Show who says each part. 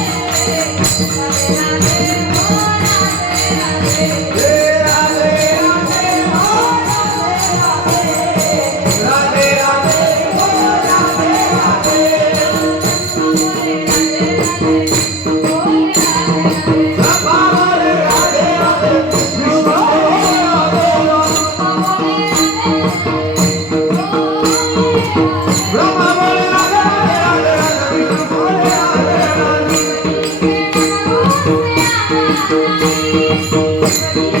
Speaker 1: Thank
Speaker 2: you.